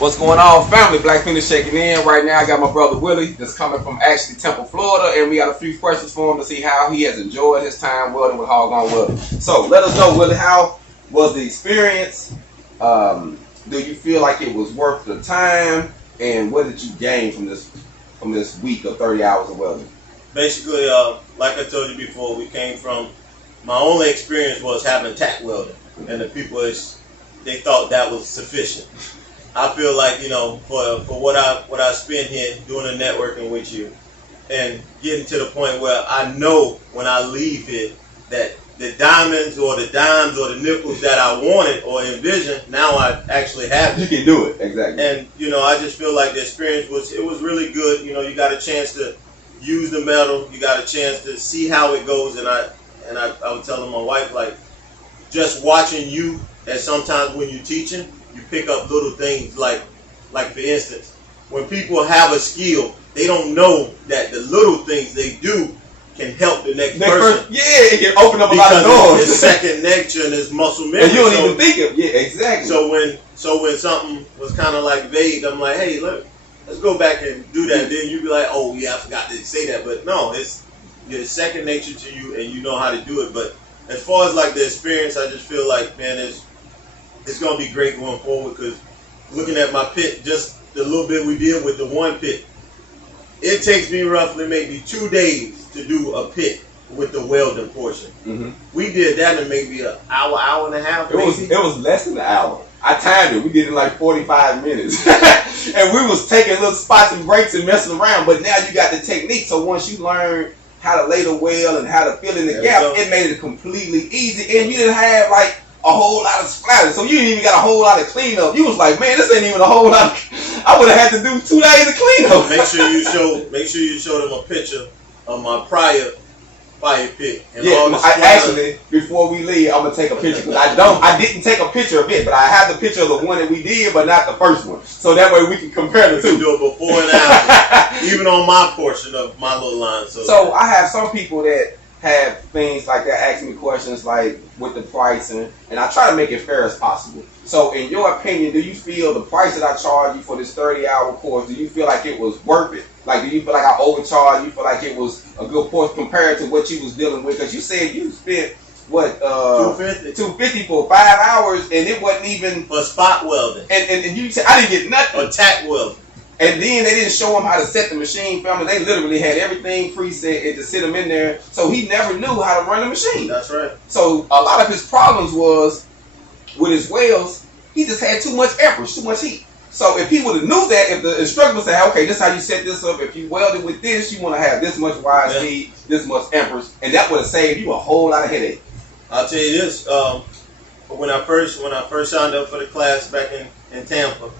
What's going on, family? Black Phoenix checking in. Right now, I got my brother Willie that's coming from actually Temple, Florida, and we got a few questions for him to see how he has enjoyed his time welding with Hoggone Welding. So, let us know, Willie, how was the experience? Do you feel like it was worth the time? And what did you gain from this week of 30 hours of welding? Basically, like I told you before, we came from, my only experience was having tack welding, and the people, they thought that was sufficient. I feel like, for what I spend here doing the networking with you and getting to the point where I know when I leave it that the diamonds or the dimes or the nickels that I wanted or envisioned, now I actually have it. You can do it, exactly. And, I just feel like the experience was really good. You got a chance to use the metal. You got a chance to see how it goes. And I was telling my wife, like, just watching you, and sometimes when you're teaching, you pick up little things like for instance, when people have a skill, they don't know that the little things they do can help the next person. It can open up a lot of doors. It's second nature and it's muscle memory. And you don't even think of exactly. So when something was kind of like vague, I'm like, hey, let's go back and do that. And then you be like, oh yeah, I forgot to say that. But no, it's second nature to you, and you know how to do it. But as far as like the experience, I just feel like, man, it's going to be great going forward, because looking at my pit, just the little bit we did with the one pit, it takes me roughly maybe 2 days to do a pit with the welding portion. Mm-hmm. We did that in maybe an hour and a half. It was less than an hour. I timed it. We did it in like 45 minutes. And we was taking little spots and breaks and messing around, but now you got the technique. So once you learn how to lay the weld and how to fill in the gap, it made it completely easy. And you didn't have like a whole lot of splatter, so you didn't even got a whole lot of cleanup. You was like, man, this ain't even a whole lot. I would have had to do 2 days of cleanup. Make sure you show them a picture of my prior fire pit. And actually, before we leave, I'm gonna take a picture, because I didn't take a picture of it, but I have the picture of the one that we did, but not the first one. So that way we can compare the two. Do it before and after, even on my portion of my little line. So I have some people that have things like that, ask me questions like with the pricing, and I try to make it fair as possible. So in your opinion, do you feel the price that I charge you for this 30-hour course, do you feel like it was worth it? Like, do you feel like I overcharged? You feel like it was a good course compared to what you was dealing with? Because you said you spent what, $250 for 5 hours, and it wasn't even for spot welding. And you said I didn't get nothing. Or tack welding. And then they didn't show him how to set the machine, family. They literally had everything preset and to sit him in there. So he never knew how to run the machine. That's right. So a lot of his problems was with his welds, he just had too much amperage, too much heat. So if he would have knew that, if the instructor said, okay, this is how you set this up. If you weld it with this, you want to have this much wide speed, this much amperage. And that would have saved you a whole lot of headache. I'll tell you this. When I first signed up for the class back in Tampa,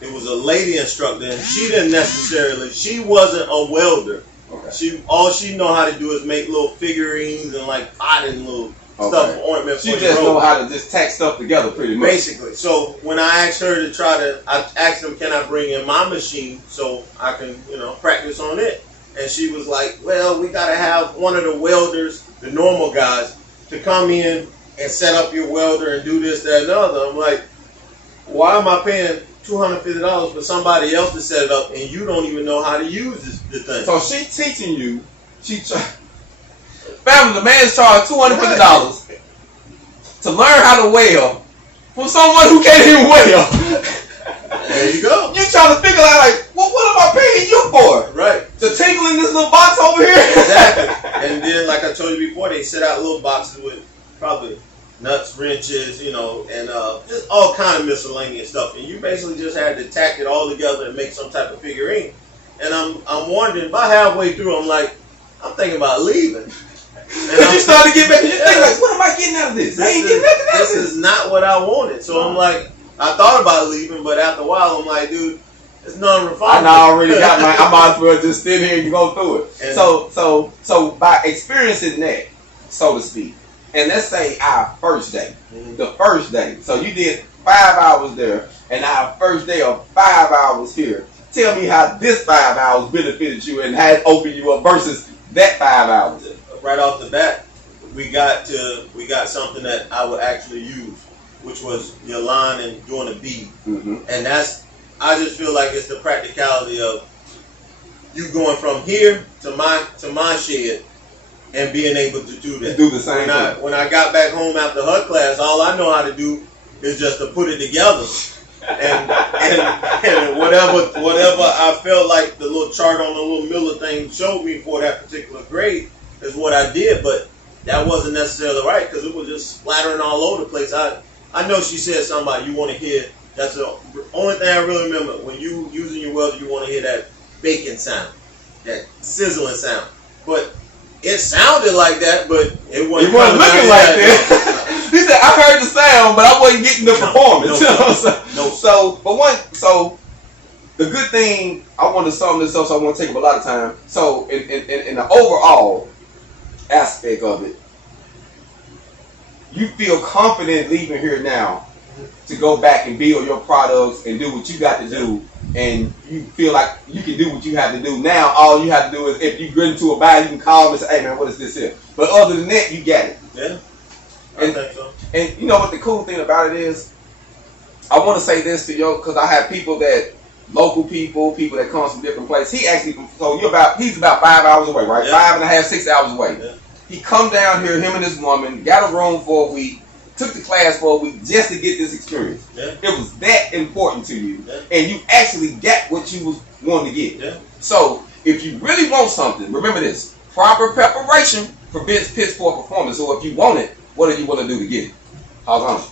it was a lady instructor, and she wasn't a welder. Okay. All she know how to do is make little figurines and like potting little stuff, ornament. She just know how to just tack stuff together pretty much. Basically. So when I asked her I asked them, can I bring in my machine so I can, practice on it? And she was like, well, we got to have one of the welders, the normal guys, to come in and set up your welder and do this, that, and the other. I'm like, why am I paying $250 for somebody else to set it up, and you don't even know how to use the thing? So she teaching you. Family, the man's charged $250 to learn how to weld from someone who can't even weld. There you go. You trying to figure out like, well, what am I paying you for? Right. To tingle in this little box over here? Exactly. And then, like I told you before, they set out little boxes with probably nuts, wrenches, and just all kind of miscellaneous stuff. And you basically just had to tack it all together and make some type of figurine. And I'm wondering, about halfway through, I'm thinking about leaving. And you started to get back, you think like, what am I getting out of this? I ain't getting nothing out of this. This is not what I wanted. So I'm like, I thought about leaving, but after a while, I'm like, dude, it's non-refundable. I already got I might as well just sit here and go through it. And so by experiencing that, so to speak, and let's say our first day, the first day. So you did 5 hours there, and our first day of 5 hours here. Tell me how this 5 hours benefited you and had opened you up versus that 5 hours. Right off the bat, we got something that I would actually use. which was your line and doing a beat. Mm-hmm. And I just feel like it's the practicality of you going from here to my shed and being able to do that. Do the same thing. When I got back home after HUD class, all I know how to do is just to put it together. And whatever I felt like the little chart on the little Miller thing showed me for that particular grade is what I did, but that wasn't necessarily right because it was just splattering all over the place. I know she said something about you want to hear. That's the only thing I really remember. When you using your welder, you want to hear that baking sound, that sizzling sound. But it sounded like that, but it wasn't looking like that. He said, I heard the sound, but I wasn't getting the performance. So the good thing, I want to sum this up, so I want to take up a lot of time. So in the overall aspect of it, you feel confident leaving here now to go back and build your products and do what you got to do, and you feel like you can do what you have to do. Now all you have to do is, if you get into a bag, you can call them and say, hey man, what is this here? But other than that, you got it. Yeah, I think so. And you know what the cool thing about it is? I want to say this to you, because I have people that, local people that come from different places. He's about 5 hours away, right? Yeah. 5.5, 6 hours away. Yeah. He come down here, him and his woman, got a room for a week, took the class for a week just to get this experience. Yeah. It was that important to you. Yeah. And you actually got what you was wanting to get. Yeah. So if you really want something, remember this: proper preparation prevents piss poor performance. So if you want it, what are you going to do to get it? How's on?